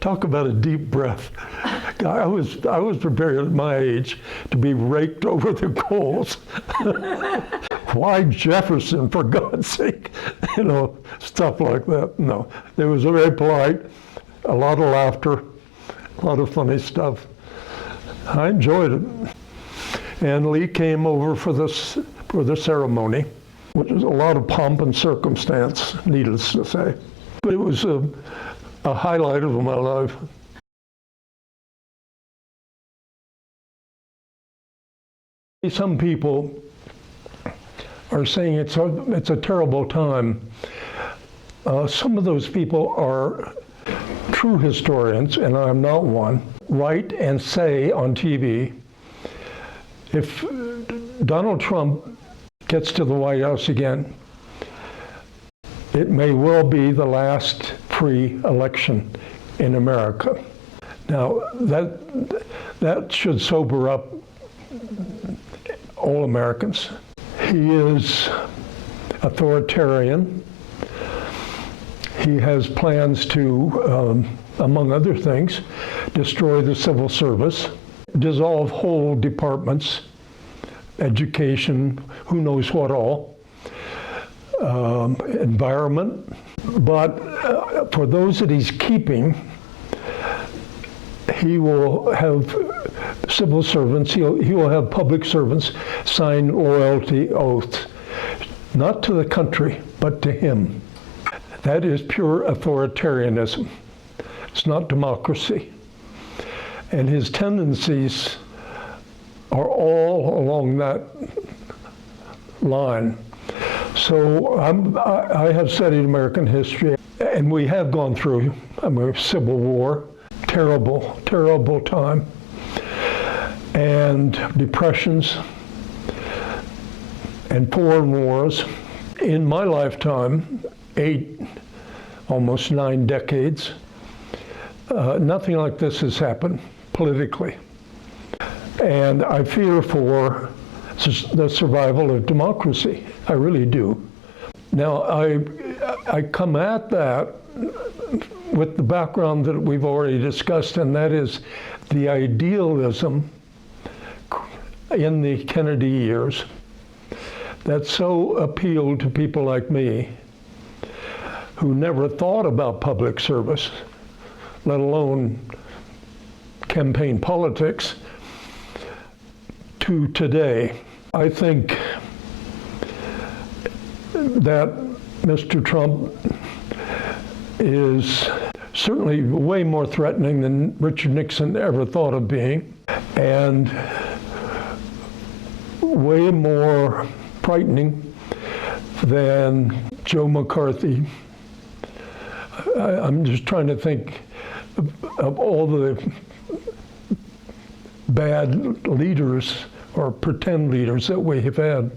Talk about a deep breath. I was prepared at my age to be raked over the coals. Why Jefferson, for God's sake? You know, stuff like that. No, it was very polite, a lot of laughter, a lot of funny stuff. I enjoyed it. And Lee came over for the ceremony, which was a lot of pomp and circumstance, needless to say. But it was a highlight of my life. Some people are saying it's a terrible time. Some of those people are true historians, and I'm not one. Write and say on TV, if Donald Trump gets to the White House again, It may well be the last free election in America. Now, that should sober up all Americans. He is authoritarian. He has plans to, among other things, destroy the civil service, dissolve whole departments, education, who knows what all, environment. But for those that he's keeping, he will have civil servants, he will have public servants sign loyalty oaths, not to the country, but to him. That is pure authoritarianism. It's not democracy. And his tendencies are all along that line. So I have studied American history, and we have gone through a civil war, terrible, terrible time, and depressions and foreign wars. In my lifetime, 8, almost 9 decades, nothing like this has happened politically. And I fear for the survival of democracy. I really do. Now, I come at that with the background that we've already discussed, and that is the idealism in the Kennedy years that so appealed to people like me who never thought about public service, let alone campaign politics, to today. I think that Mr. Trump is certainly way more threatening than Richard Nixon ever thought of being, and way more frightening than Joe McCarthy. I'm just trying to think of all the bad leaders or pretend leaders that we have had.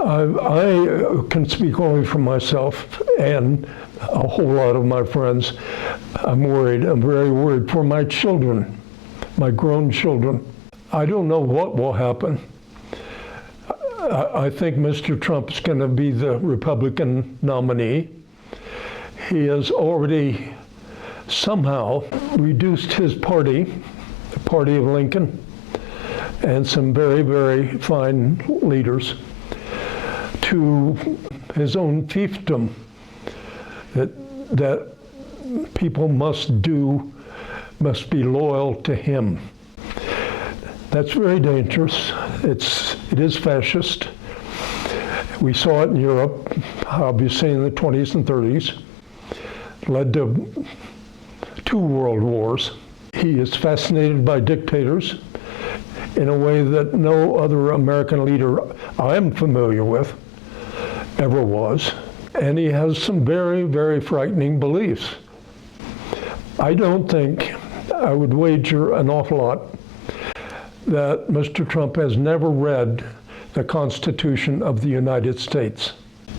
I can speak only for myself and a whole lot of my friends. I'm worried. I'm very worried for my children, my grown children. I don't know what will happen. I think Mr. Trump is going to be the Republican nominee. He has already somehow reduced his party, the party of Lincoln, and some very, very fine leaders, to his own fiefdom that people must be loyal to him. That's very dangerous. It is fascist. We saw it in Europe, obviously in the 20s and 30s. It led to 2 world wars. He is fascinated by dictators in a way that no other American leader I'm familiar with ever was. And he has some very, very frightening beliefs. I don't think, I would wager an awful lot, that Mr. Trump has never read the Constitution of the United States.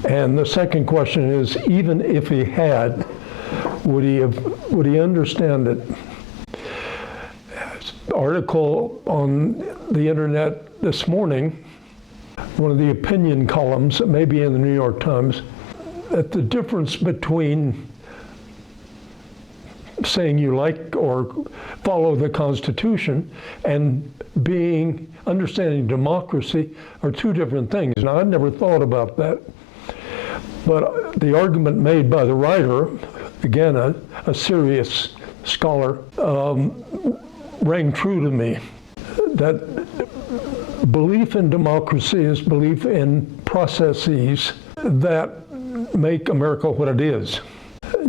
And the second question is, even if he had, would he understand it? Article on the internet this morning, one of the opinion columns, maybe in the New York Times, that the difference between saying you like or follow the Constitution and understanding democracy are 2 different things. Now, I've never thought about that. But the argument made by the writer, again, a serious scholar, rang true to me, that belief in democracy is belief in processes that make America what it is.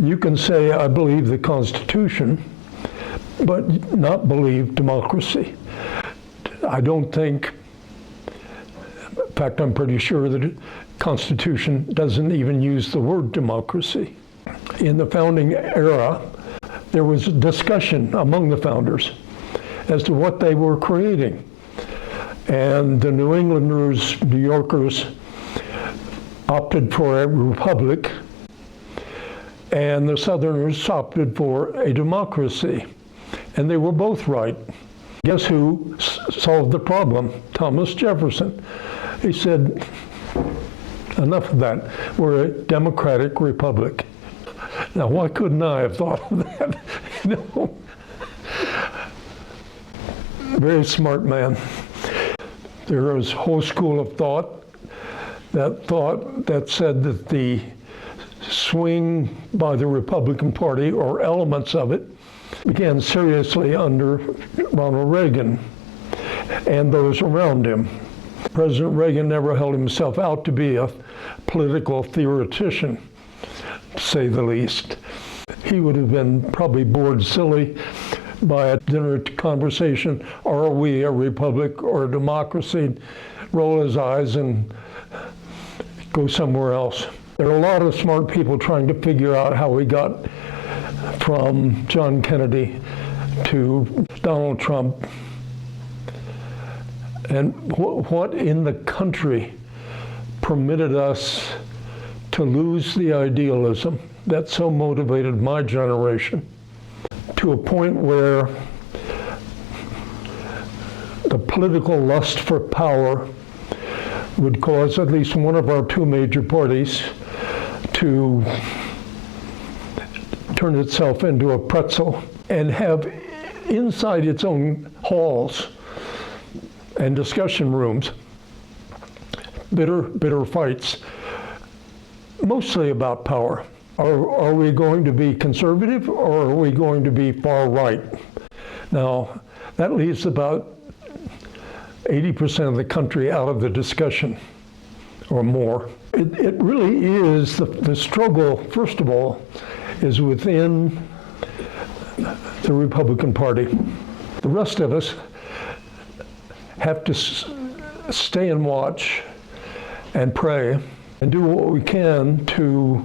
You can say, I believe the Constitution, but not believe democracy. I don't think, in fact, I'm pretty sure that the Constitution doesn't even use the word democracy. In the founding era, there was a discussion among the founders as to what they were creating. And the New Englanders, New Yorkers, opted for a republic, and the Southerners opted for a democracy. And they were both right. Guess who solved the problem? Thomas Jefferson. He said, enough of that. We're a democratic republic. Now, why couldn't I have thought of that? Very smart man. There was a whole school of thought that said that the swing by the Republican Party, or elements of it, began seriously under Ronald Reagan and those around him. President Reagan never held himself out to be a political theoretician, to say the least. He would have been probably bored silly by a dinner conversation, are we a republic or a democracy, roll his eyes and go somewhere else. There are a lot of smart people trying to figure out how we got from John Kennedy to Donald Trump, and what in the country permitted us to lose the idealism that so motivated my generation to a point where the political lust for power would cause at least one of our two major parties to turn itself into a pretzel and have inside its own halls and discussion rooms bitter fights, mostly about power. Are we going to be conservative, or are we going to be far right? Now, that leaves about 80% of the country out of the discussion, or more. It really is, the struggle, first of all, is within the Republican Party. The rest of us have to stay and watch and pray and do what we can to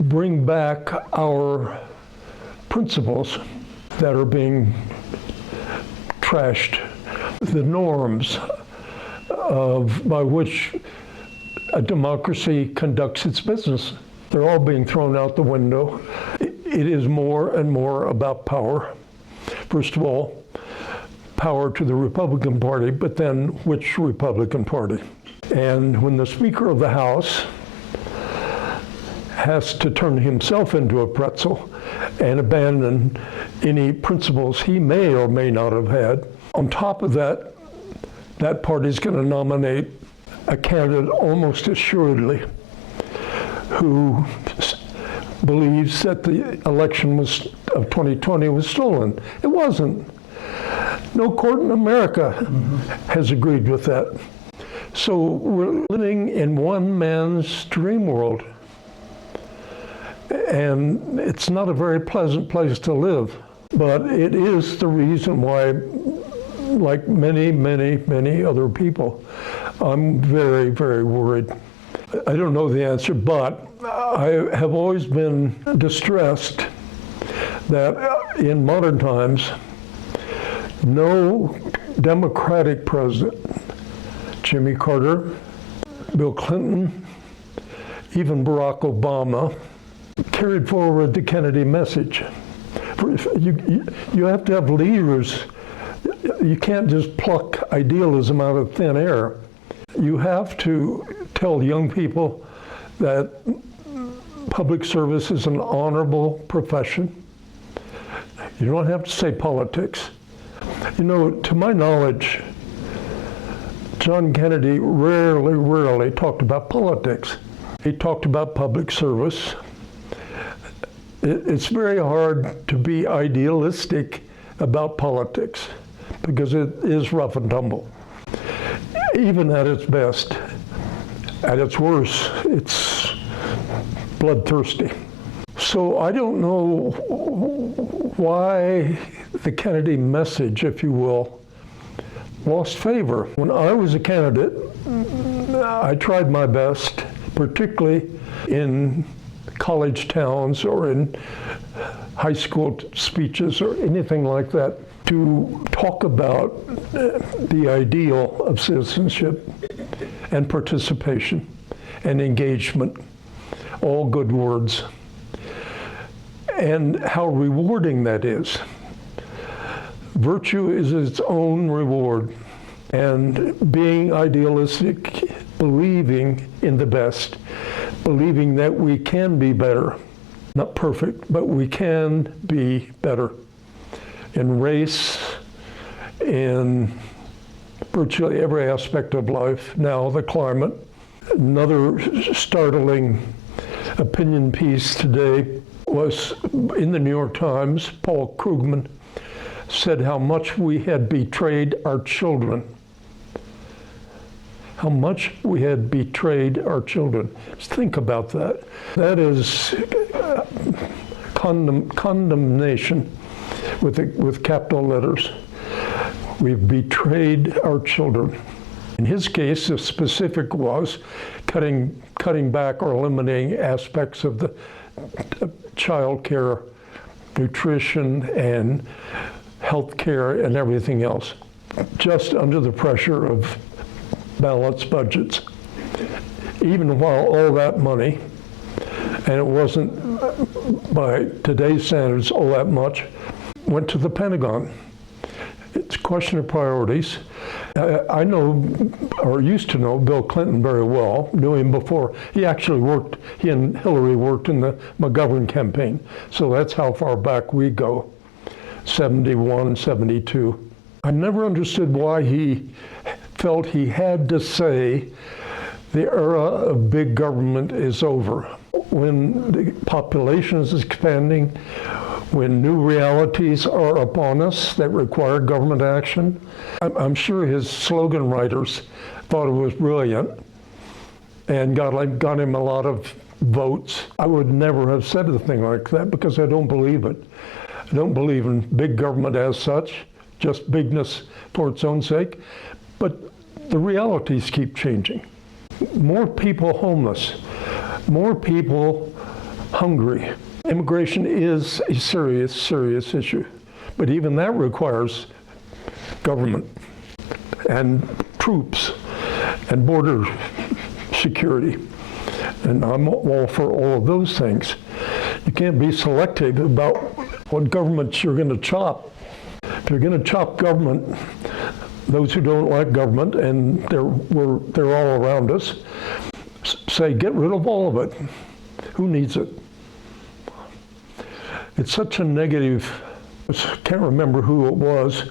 bring back our principles that are being trashed, the norms by which a democracy conducts its business. They're all being thrown out the window. It is more and more about power. First of all, power to the Republican Party, but then which Republican Party? And when the Speaker of the House has to turn himself into a pretzel and abandon any principles he may or may not have had, on top of that, that party's going to nominate a candidate almost assuredly who believes that the election of 2020 was stolen. It wasn't. No court in America has agreed with that. So we're living in one man's dream world. And it's not a very pleasant place to live. But it is the reason why, like many other people, I'm very, very worried. I don't know the answer, but I have always been distressed that in modern times, no Democratic president, Jimmy Carter, Bill Clinton, even Barack Obama, carried forward the Kennedy message. You have to have leaders. You can't just pluck idealism out of thin air. You have to tell young people that public service is an honorable profession. You don't have to say politics. You know, to my knowledge, John Kennedy rarely talked about politics. He talked about public service. It's very hard to be idealistic about politics because it is rough and tumble. Even at its best, at its worst, it's bloodthirsty. So I don't know why the Kennedy message, if you will, lost favor. When I was a candidate, I tried my best, particularly in college towns or in high school speeches or anything like that, to talk about the ideal of citizenship and participation and engagement, all good words. and how rewarding that is. Virtue is its own reward, and being idealistic, believing in the best, believing that we can be better. Not perfect, but we can be better in race, in virtually every aspect of life. Now the climate. Another startling opinion piece today was in the New York Times. Paul Krugman said how much we had betrayed our children. How much we had betrayed our children. Just think about that. That is condemnation with capital letters. We've betrayed our children. In his case, the specific was cutting back or eliminating aspects of the child care, nutrition, and health care, and everything else, just under the pressure of balanced budgets. Even while all that money, and it wasn't by today's standards all that much, went to the Pentagon. It's a question of priorities. I know, or used to know, Bill Clinton very well, knew him before. He and Hillary worked in the McGovern campaign. So that's how far back we go, 71, 72. I never understood why he felt he had to say the era of big government is over. When the population is expanding, when new realities are upon us that require government action. I'm sure his slogan writers thought it was brilliant and got him a lot of votes. I would never have said a thing like that because I don't believe it. I don't believe in big government as such, just bigness for its own sake. But the realities keep changing. More people homeless, more people hungry. Immigration is a serious, serious issue, but even that requires government and troops and border security, and I'm all for all of those things. You can't be selective about what governments you're going to chop. If you're going to chop government, those who don't like government, and they're all around us, say get rid of all of it. Who needs it? It's such a negative, I can't remember who it was,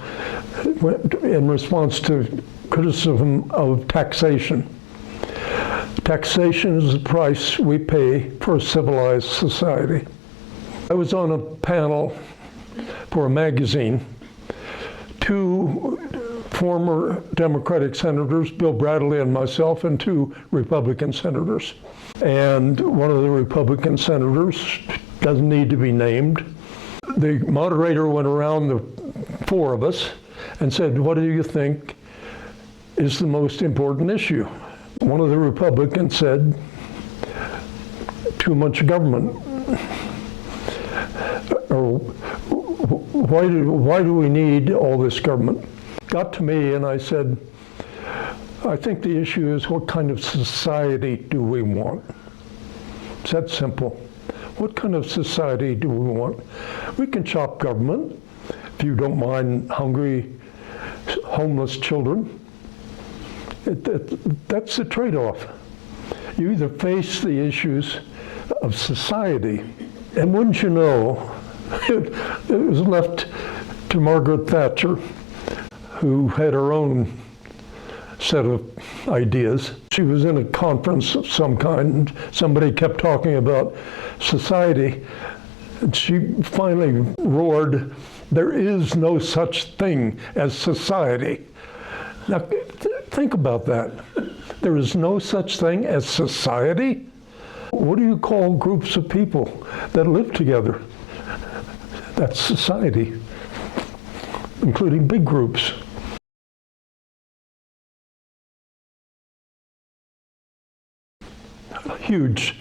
in response to criticism of taxation. Taxation is the price we pay for a civilized society. I was on a panel for a magazine. Two former Democratic senators, Bill Bradley and myself, and two Republican senators. And one of the Republican senators doesn't need to be named. The moderator went around the four of us and said, what do you think is the most important issue? One of the Republicans said, too much government. Or why do we need all this government? Got to me and I said, I think the issue is what kind of society do we want? It's that simple. What kind of society do we want? We can chop government, if you don't mind hungry, homeless children. That's the trade-off. You either face the issues of society, and wouldn't you know, it was left to Margaret Thatcher, who had her own set of ideas. She was in a conference of some kind, and somebody kept talking about society, and she finally roared, there is no such thing as society. Now, think about that. There is no such thing as society? What do you call groups of people that live together? That's society, including big groups. Huge,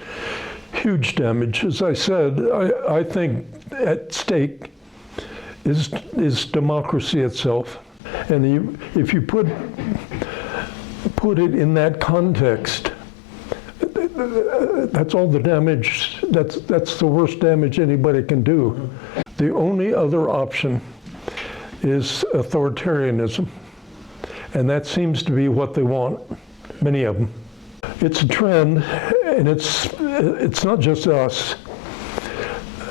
huge damage. As I said, I think at stake is democracy itself. And if you put it in that context, that's all the damage, that's the worst damage anybody can do. The only other option is authoritarianism, and that seems to be what they want, many of them. It's a trend, and it's not just us.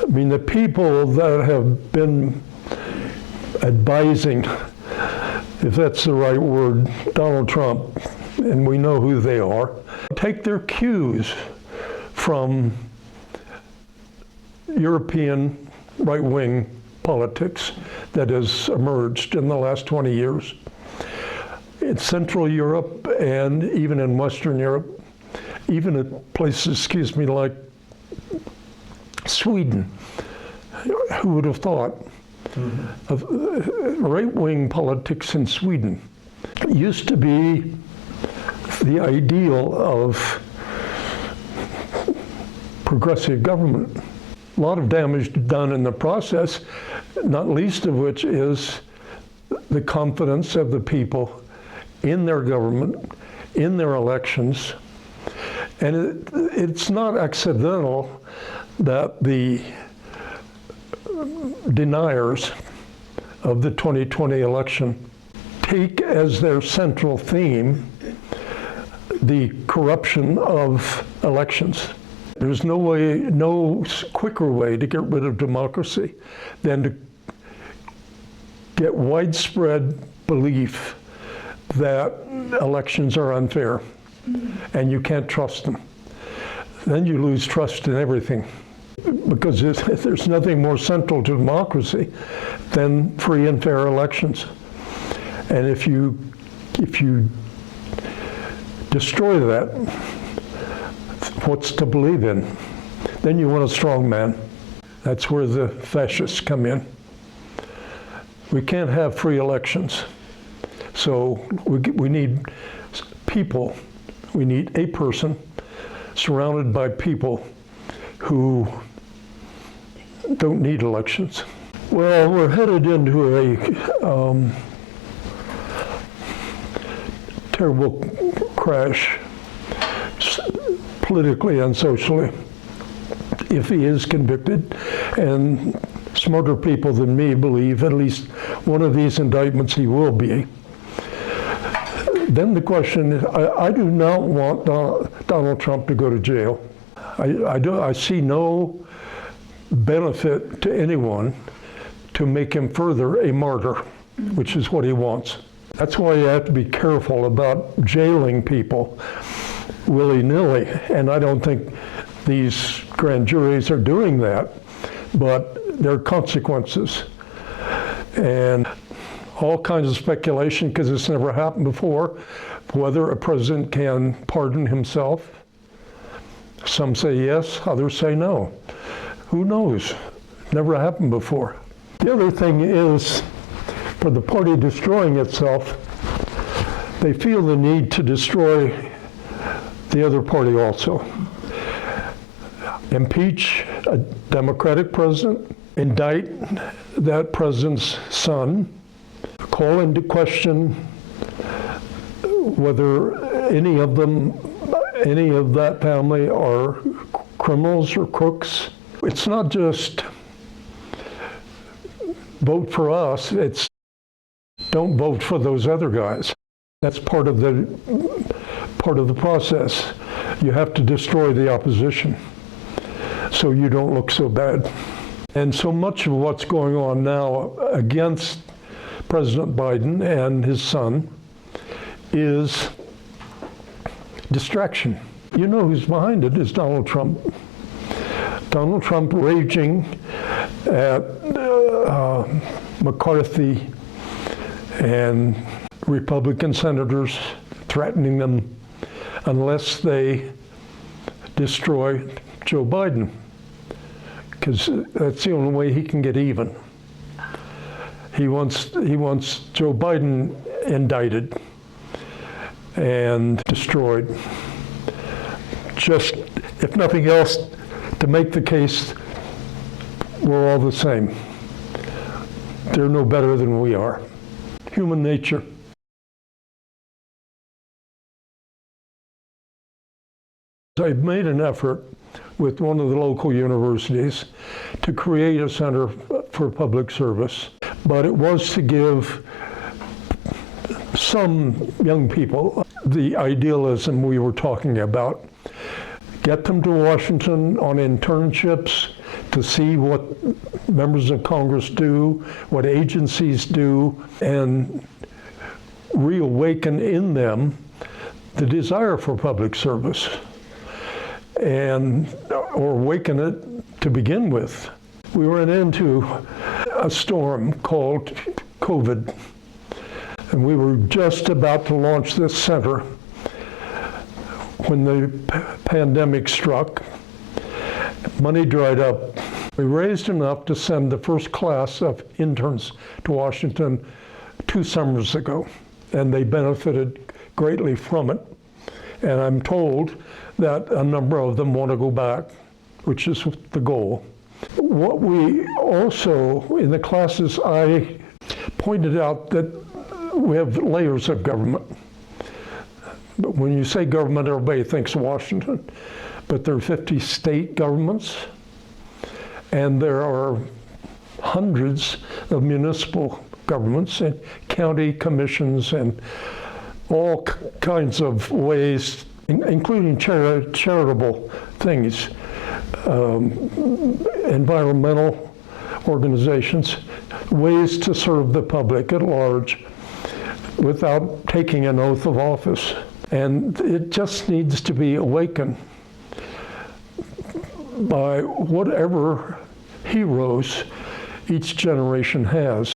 I mean, the people that have been advising, if that's the right word, Donald Trump, and we know who they are, take their cues from European right-wing politics that has emerged in the last 20 years. In Central Europe and even in Western Europe, even at places, like Sweden. Who would have thought of right-wing politics in Sweden? It used to be the ideal of progressive government. A lot of damage done in the process, not least of which is the confidence of the people in their government, in their elections. And it's not accidental that the deniers of the 2020 election take as their central theme the corruption of elections. There's no quicker way to get rid of democracy than to get widespread belief that elections are unfair and you can't trust them. Then you lose trust in everything, because there's nothing more central to democracy than free and fair elections. And if you destroy that, what's to believe in? Then you want a strong man. That's where the fascists come in. We can't have free elections. So we need people. We need a person surrounded by people who don't need elections. Well, we're headed into a terrible crash, politically and socially, if he is convicted. And smarter people than me believe at least one of these indictments he will be. Then the question is, I do not want Donald Trump to go to jail. I see no benefit to anyone to make him further a martyr, which is what he wants. That's why you have to be careful about jailing people willy-nilly, and I don't think these grand juries are doing that, but there are consequences. And all kinds of speculation, because it's never happened before, whether a president can pardon himself. Some say yes, others say no. Who knows? Never happened before. The other thing is, for the party destroying itself, they feel the need to destroy the other party also. Impeach a Democratic president, indict that president's son, call into question whether any of that family are criminals or crooks. It's not just vote for us, it's don't vote for those other guys. That's part of the process. You have to destroy the opposition so you don't look so bad. And so much of what's going on now against President Biden and his son is distraction. You know who's behind it is Donald Trump. Donald Trump raging at McCarthy and Republican senators, threatening them unless they destroy Joe Biden, because that's the only way he can get even. He wants Joe Biden indicted and destroyed, just, if nothing else, to make the case we're all the same. They're no better than we are. Human nature. I made an effort with one of the local universities to create a center for public service, but it was to give some young people the idealism we were talking about. Get them to Washington on internships to see what members of Congress do, what agencies do, and reawaken in them the desire for public service, or awaken it to begin with. We ran into a storm called COVID, and we were just about to launch this center when the pandemic struck. Money dried up. We raised enough to send the first class of interns to Washington 2 summers ago, and they benefited greatly from it. And I'm told that a number of them want to go back, which is the goal. What we also, in the classes, I pointed out that we have layers of government. But when you say government, everybody thinks Washington. But there are 50 state governments, and there are hundreds of municipal governments and county commissions and all kinds of ways, including charitable things, environmental organizations, ways to serve the public at large without taking an oath of office. And it just needs to be awakened by whatever heroes each generation has.